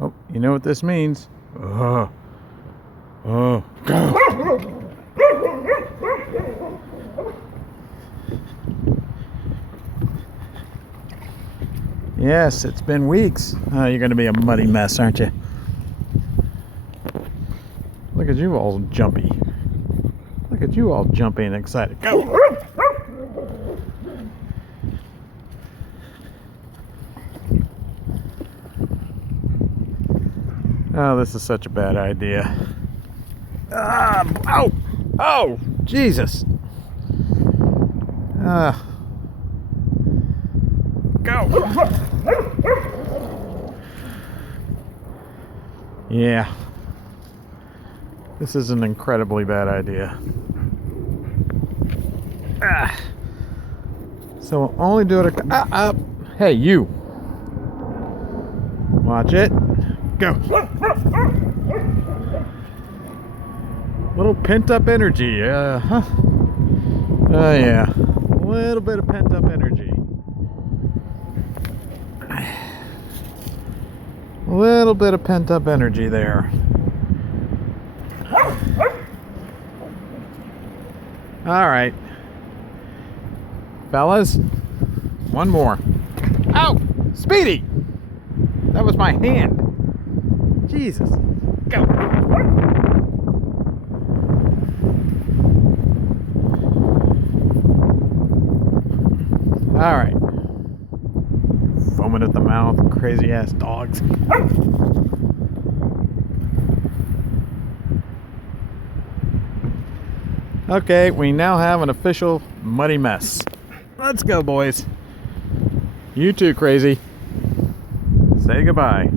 Oh, you know what this means. Oh, go. Yes, it's been weeks. Oh, you're going to be a muddy mess, aren't you? Look at you all jumpy. Look at you all jumpy and excited. Go! Oh, this is such a bad idea. Oh! Oh! Jesus! Go! Yeah. This is an incredibly bad idea. So we'll only do it Hey, you! Watch it. Go! Little pent-up energy. Oh, yeah. A little bit of pent-up energy. A little bit of pent-up energy there. All right. Fellas, one more. Ow! Speedy! That was my hand. Jesus. Go. All right. Foaming at the mouth, crazy ass dogs. Okay, we now have an official muddy mess. Let's go, boys. You too, crazy. Say goodbye.